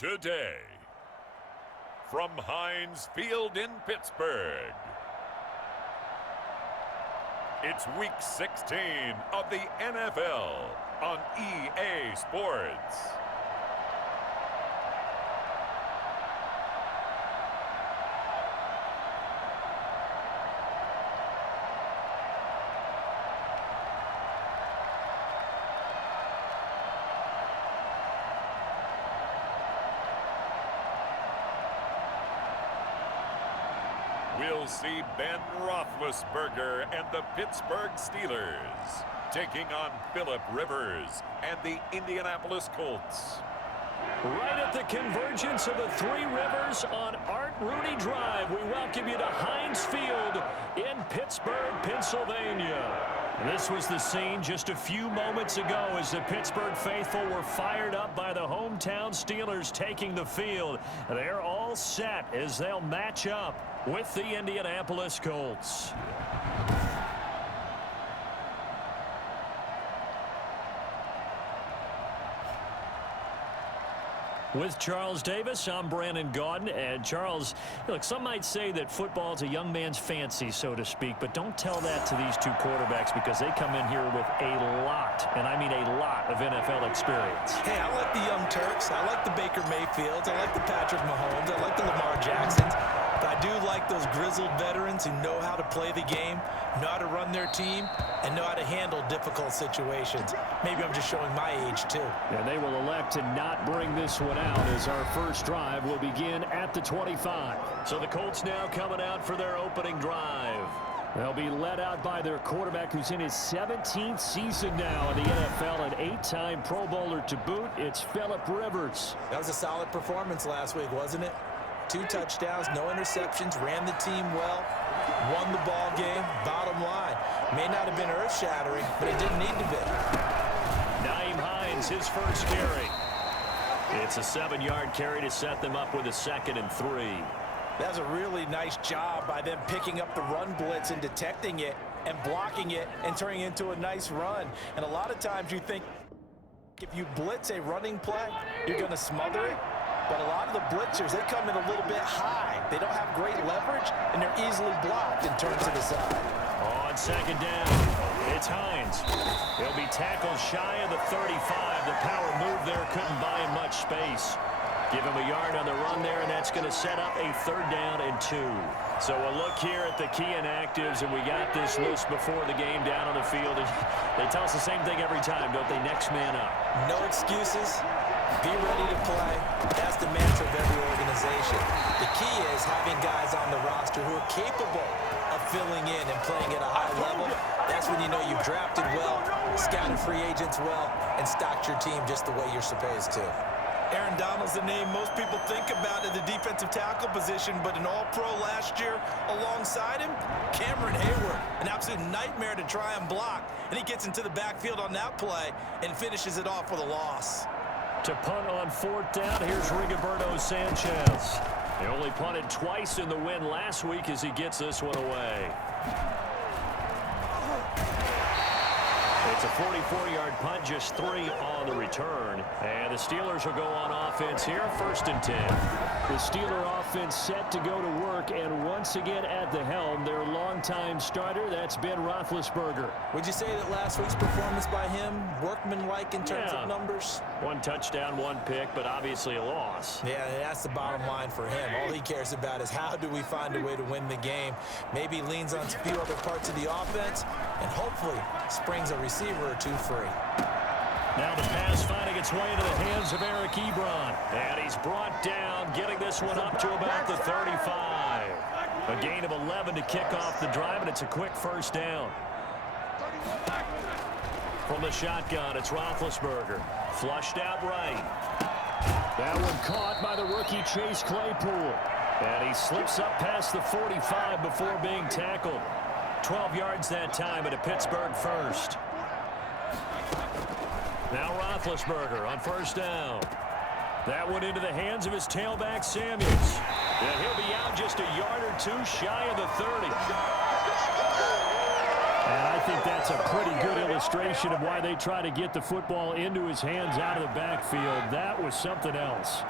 Today, from Heinz Field in Pittsburgh, it's Week 16 of the NFL on EA Sports. We'll see Ben Roethlisberger and the Pittsburgh Steelers taking on Phillip Rivers and the Indianapolis Colts. Right at the convergence of the Three Rivers on Art Rooney Drive, we welcome you to Heinz Field in Pittsburgh, Pennsylvania. This was the scene just a few moments ago as the Pittsburgh faithful were fired up by the hometown Steelers taking the field. They're all set as they'll match up with the Indianapolis Colts. With Charles Davis, I'm Brandon Gaudin. And Charles, look, some might say that football's a young man's fancy, so to speak, but don't tell that to these two quarterbacks because they come in here with a lot, and I mean a lot, of NFL experience. Hey, I like the Young Turks. I like the Baker Mayfields. I like the Patrick Mahomes. I like the Lamar Jacksons. But I do like those grizzled veterans who know how to play the game, know how to run their team, and know how to handle difficult situations. Maybe I'm just showing my age, too. And they will elect to not bring this one out as our first drive will begin at the 25. So the Colts now coming out for their opening drive. They'll be led out by their quarterback who's in his 17th season now in the NFL, an 8-time Pro Bowler to boot. It's Phillip Rivers. That was a solid performance last week, wasn't it? 2 touchdowns, no interceptions, ran the team well, won the ball game. Bottom line, may not have been earth-shattering, but it didn't need to be. Nyheim Hines, his first carry. It's a 7-yard carry to set them up with a 2nd and 3. That's a really nice job by them picking up the run blitz and detecting it and blocking it and turning it into a nice run. And a lot of times you think if you blitz a running play, you're going to smother it. But a lot of the blitzers, they come in a little bit high. They don't have great leverage, and they're easily blocked and turned to the side. On 2nd down, it's Hines. He'll be tackled shy of the 35. The power move there couldn't buy him much space. Give him a yard on the run there, and that's going to set up a 3rd down and 2. So a look here at the key inactives, and we got this list before the game down on the field. And they tell us the same thing every time, don't they? Next man up. No excuses. Be ready to play. That's the mantra of every organization. The key is having guys on the roster who are capable of filling in and playing at a high level. That's when you know you've drafted well, scouted free agents well, and stocked your team just the way you're supposed to. Aaron Donald's the name most people think about at the defensive tackle position, but an all-pro last year alongside him, Cameron Hayward, an absolute nightmare to try and block. And he gets into the backfield on that play and finishes it off with a loss. To punt on 4th down, here's Rigoberto Sanchez. They only punted twice in the win last week as he gets this one away. It's a 44-yard punt, just 3 on the return. And the Steelers will go on offense here, 1st and 10. The Steeler offense set to go to work, and once again at the helm, their longtime starter, that's Ben Roethlisberger. Would you say that last week's performance by him, workmanlike in terms of numbers? 1 touchdown, 1 pick, but obviously a loss. Yeah, that's the bottom line for him. All he cares about is how do we find a way to win the game. Maybe he leans on a few other parts of the offense, and hopefully springs a receiver or 2 free. Now the pass finding its way into the hands of Eric Ebron. And he's brought down, getting this one up to about the 35. A gain of 11 to kick off the drive, and it's a quick 1st down. From the shotgun, it's Roethlisberger. Flushed out right. That one caught by the rookie Chase Claypool. And he slips up past the 45 before being tackled. 12 yards that time at a Pittsburgh 1st. Now Roethlisberger on 1st down. That one into the hands of his tailback, Samuels. And he'll be out just a yard or 2 shy of the 30. And I think that's a pretty good illustration of why they try to get the football into his hands out of the backfield. That was something else.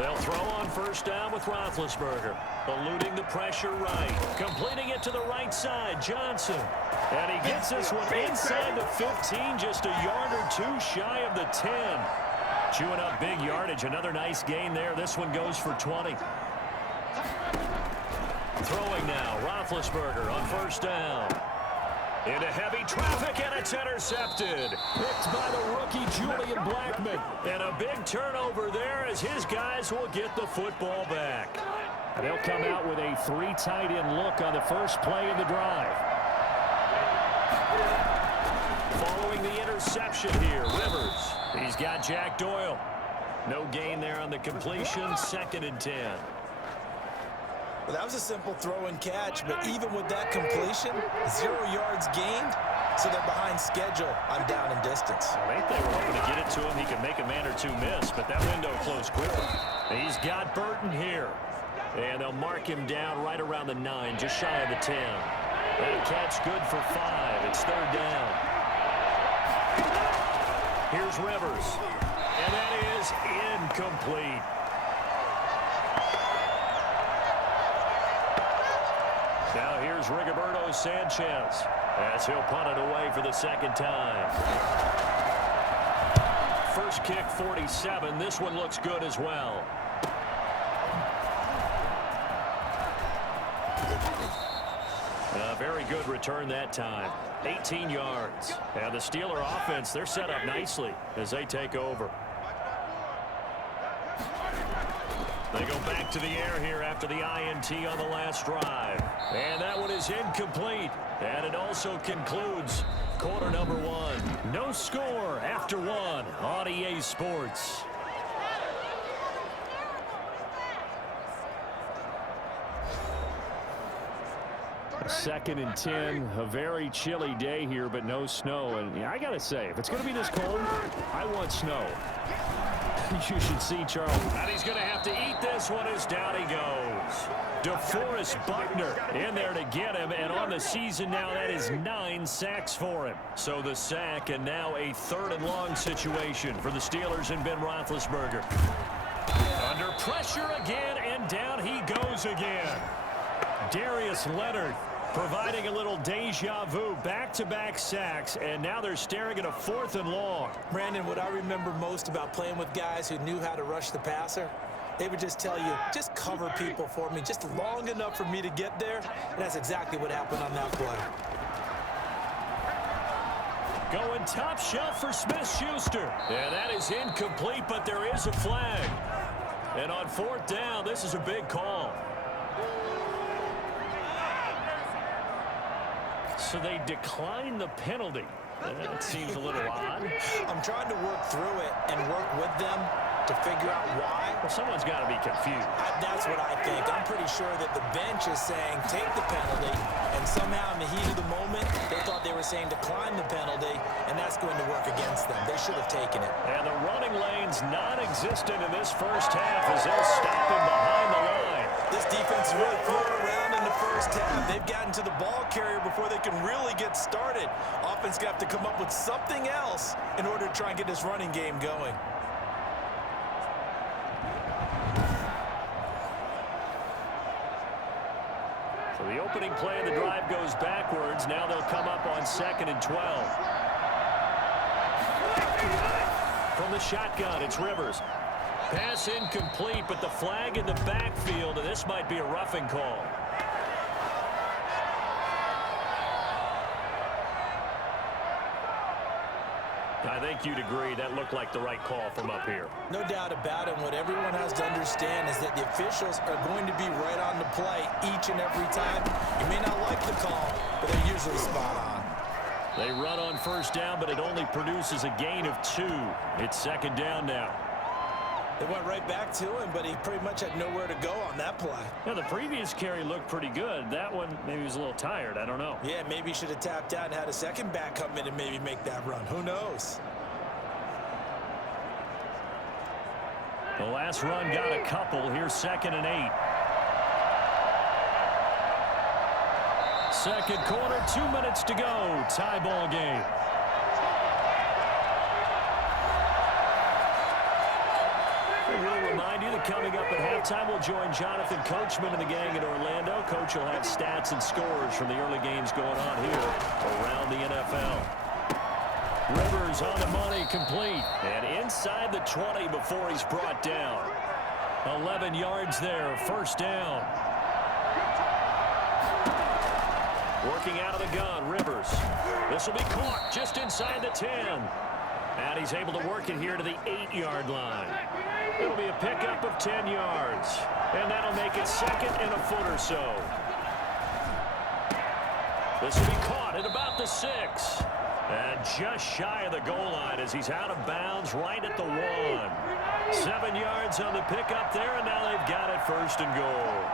They'll throw on first down with Roethlisberger. Eluding the pressure right. Completing it to the right side, Johnson. And he gets this one inside the 15, just a yard or two shy of the 10. Chewing up big yardage. Another nice gain there. This one goes for 20. Throwing now, Roethlisberger on first down. Into heavy traffic, and it's intercepted. Picked by the rookie, Julian Blackmon. And a big turnover there as his guys will get the football back. They'll come out with a 3 tight end look on the first play of the drive. Following the interception here, Rivers. He's got Jack Doyle. No gain there on the completion, 2nd and 10. Well, that was a simple throw and catch, but even with that completion, 0 yards gained, so they're behind schedule on down and distance. I think they were hoping to get it to him. He could make a man or two miss, but that window closed quickly. He's got Burton here, and they'll mark him down right around the 9, just shy of the 10. That catch good for 5. It's 3rd down. Here's Rivers, and that is incomplete. Now here's Rigoberto Sanchez as he'll punt it away for the 2nd time. First kick 47. This one looks good as well. A very good return that time. 18 yards. And the Steeler offense, they're set up nicely as they take over. They go back to the air here after the INT on the last drive. And that one is incomplete. And it also concludes quarter number 1. No score after 1 on EA Sports. Second and 10, a very chilly day here, but no snow. And yeah, I got to say, if it's going to be this cold, I want snow. You should see Charles. And he's going to have to eat this one as down he goes. DeForest Buckner in there to get him, and on the season now, that is 9 sacks for him. So the sack, and now a 3rd and long situation for the Steelers and Ben Roethlisberger. Under pressure again, and down he goes again. Darius Leonard providing a little deja vu, back-to-back sacks, and now they're staring at a 4th and long. Brandon, what I remember most about playing with guys who knew how to rush the passer, they would just tell you, just cover people for me, just long enough for me to get there, and that's exactly what happened on that play. Going top shelf for Smith-Schuster. And that is incomplete, but there is a flag. And on 4th down, this is a big call. So they decline the penalty. That seems a little odd. I'm trying to work through it and work with them to figure out why. Well, someone's got to be confused. That's what I think. I'm pretty sure that the bench is saying take the penalty, and somehow in the heat of the moment, they thought they were saying decline the penalty, and that's going to work against them. They should have taken it. And the running lane's non-existent in this first half as they'll stop him behind the line. This defense really flew around in the first half. They've gotten to the ball carrier before they can really get started. Offense got to come up with something else in order to try and get this running game going. So the opening play of the drive goes backwards. Now they'll come up on 2nd and 12. From the shotgun, it's Rivers. Pass incomplete, but the flag in the backfield, and this might be a roughing call. I think you'd agree that looked like the right call from up here. No doubt about it. What everyone has to understand is that the officials are going to be right on the play each and every time. You may not like the call, but they're usually spot on. They run on first down, but it only produces a gain of 2. It's 2nd down now. They went right back to him, but he pretty much had nowhere to go on that play. Yeah, the previous carry looked pretty good. That one, maybe he was a little tired. I don't know. Yeah, maybe he should have tapped out and had a second back come in and maybe make that run. Who knows? The last run got a couple. Here's 2nd and 8. Second quarter, 2 minutes to go. Tie ball game. I will remind you the coming up at halftime. We'll join Jonathan Coachman and the gang in Orlando. Coach will have stats and scores from the early games going on here around the NFL. Rivers on the money, complete. And inside the 20 before he's brought down. 11 yards there, first down. Working out of the gun, Rivers. This will be caught just inside the 10. And he's able to work it here to the 8-yard line. It'll be a pickup of 10 yards. And that'll make it second and a foot or so. This will be caught at about the 6. And just shy of the goal line as he's out of bounds right at the 1. 7 yards on the pickup there, and now they've got it first and goal.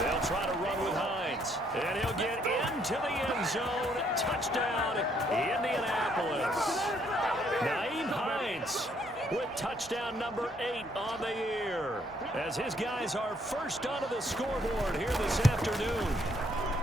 They'll try to run with Hines, and he'll get into the end zone. Touchdown, Indianapolis. Nyheim Hines with touchdown number 8 on the year, as his guys are first onto the scoreboard here this afternoon.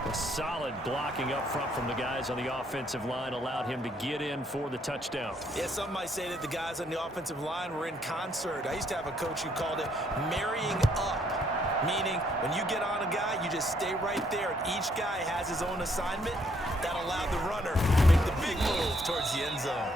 A solid blocking up front from the guys on the offensive line allowed him to get in for the touchdown. Yeah, some might say that the guys on the offensive line were in concert. I used to have a coach who called it marrying up, meaning when you get on a guy, you just stay right there, and each guy has his own assignment. That allowed the runner to make the big move towards the end zone.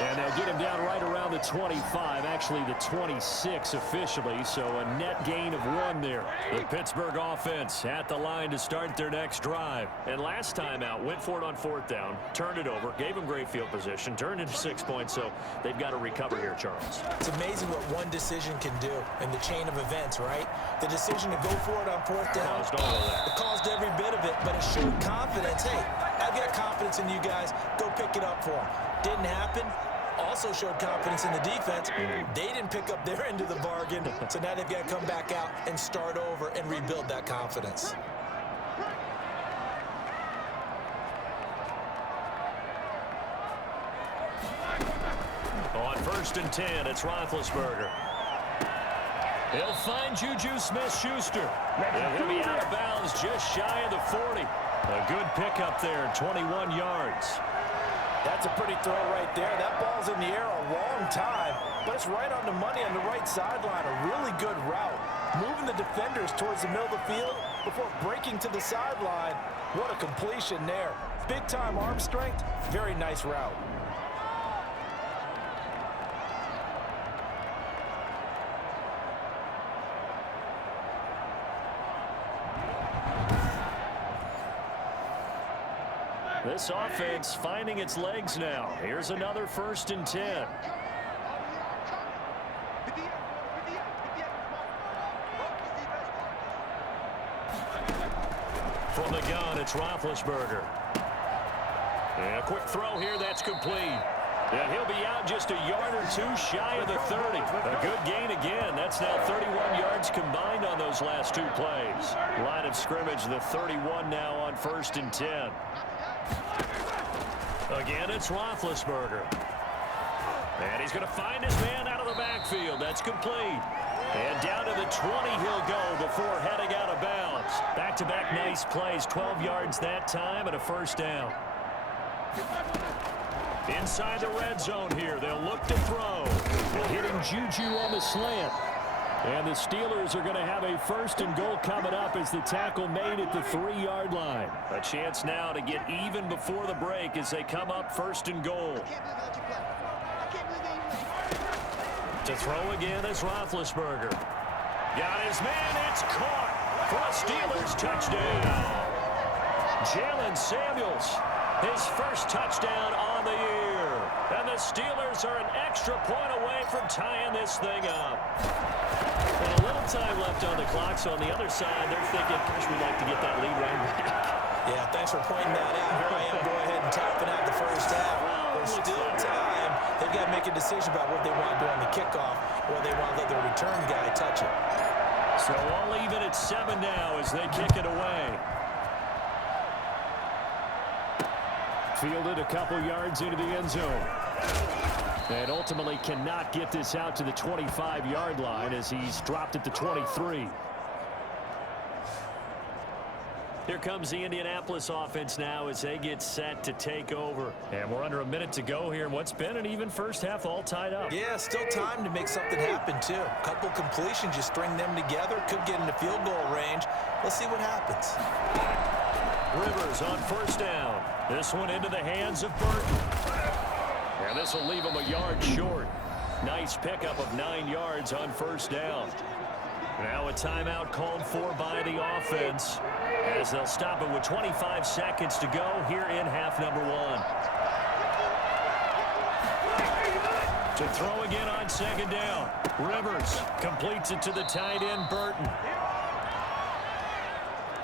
And they'll get him down right around the 25, actually the 26 officially, so a net gain of 1 there. The Pittsburgh offense at the line to start their next drive. And last time out, went for it on 4th down, turned it over, gave him great field position, turned into 6 points, so they've got to recover here, Charles. It's amazing what one decision can do in the chain of events, right? The decision to go for it on 4th down, Caused all of that. it caused every bit of it, but it showed confidence. Hey, I've got confidence in you guys. Go pick it up for them. Didn't happen. Also showed confidence in the defense. They didn't pick up their end of the bargain, so now they've got to come back out and start over and rebuild that confidence. On 1st and 10, it's Roethlisberger. He'll find Juju Smith-Schuster. And he'll be out of bounds just shy of the 40. A good pickup there, 21 yards. That's a pretty throw right there. That ball's in the air a long time, but it's right on the money on the right sideline. A really good route. Moving the defenders towards the middle of the field before breaking to the sideline. What a completion there. Big-time arm strength. Very nice route. This offense finding its legs now. Here's another 1st and 10. From the gun, it's Roethlisberger. And a quick throw here, that's complete. And he'll be out just a yard or 2 shy of the 30. A good gain again. That's now 31 yards combined on those last 2 plays. Line of scrimmage, the 31 now on 1st and 10. Again, it's Roethlisberger. And he's going to find his man out of the backfield. That's complete. And down to the 20 he'll go before heading out of bounds. Back-to-back nice plays. 12 yards that time and a 1st down. Inside the red zone here. They'll look to throw. And hitting Juju on the slant. And the Steelers are going to have a 1st and goal coming up as the tackle made at the 3-yard line. A chance now to get even before the break as they come up 1st and goal. To throw again is Roethlisberger. Got his man, it's caught for a Steelers touchdown. Jalen Samuels, his 1st touchdown on the year. And the Steelers are an extra point away from tying this thing up. And a little time left on the clock, so on the other side, they're thinking, gosh, we'd like to get that lead right back. Yeah, thanks for pointing that out. Here I am, go ahead and tapping out the 1st half. There's still time. They've got to make a decision about what they want to do on the kickoff, or they want to let their return guy touch it. So all even at 7 now as they kick it away. Fielded a couple yards into the end zone. And ultimately cannot get this out to the 25-yard line as he's dropped at the 23. Here comes the Indianapolis offense now as they get set to take over. And we're under a minute to go here in what's been an even first half, all tied up. Yeah, still time to make something happen, too. A couple completions, you string them together, could get into field goal range. Let's see what happens. Rivers on first down. This one into the hands of Burton. And this will leave him a yard short. Nice pickup of 9 yards on first down. Now a timeout called for by the offense as they'll stop it with 25 seconds to go here in half number 1. To throw again on second down. Rivers completes it to the tight end, Burton.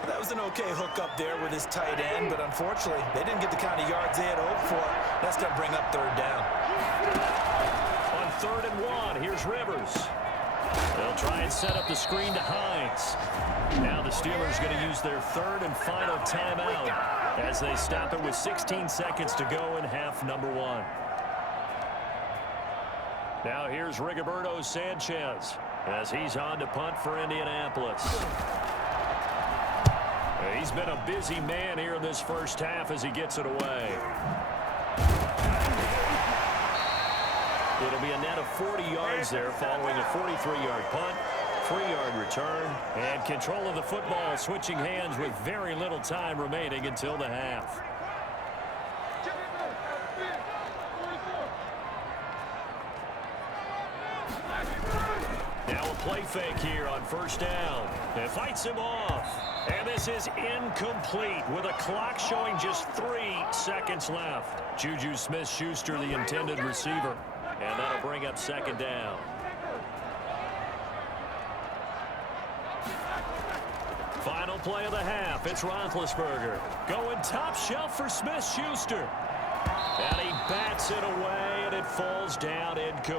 That was an okay hook up there with his tight end, but unfortunately, they didn't get the kind of yards they had hoped for. That's going to bring up third down. On 3rd and 1, here's Rivers. They'll try and set up the screen to Hines. Now the Steelers going to use their 3rd and final timeout as they stop it with 16 seconds to go in half number 1. Now here's Rigoberto Sanchez as he's on to punt for Indianapolis. He's been a busy man here in this first half as he gets it away. It'll be a net of 40 yards there following a 43-yard punt, 3-yard return, and control of the football switching hands with very little time remaining until the half. Now a play fake here on first down. It fights him off. And this is incomplete with a clock showing just 3 seconds left. Juju Smith-Schuster, the intended receiver. And that'll bring up second down. Final play of the half. It's Roethlisberger going top shelf for Smith-Schuster. And he bats it away, and it falls down incomplete.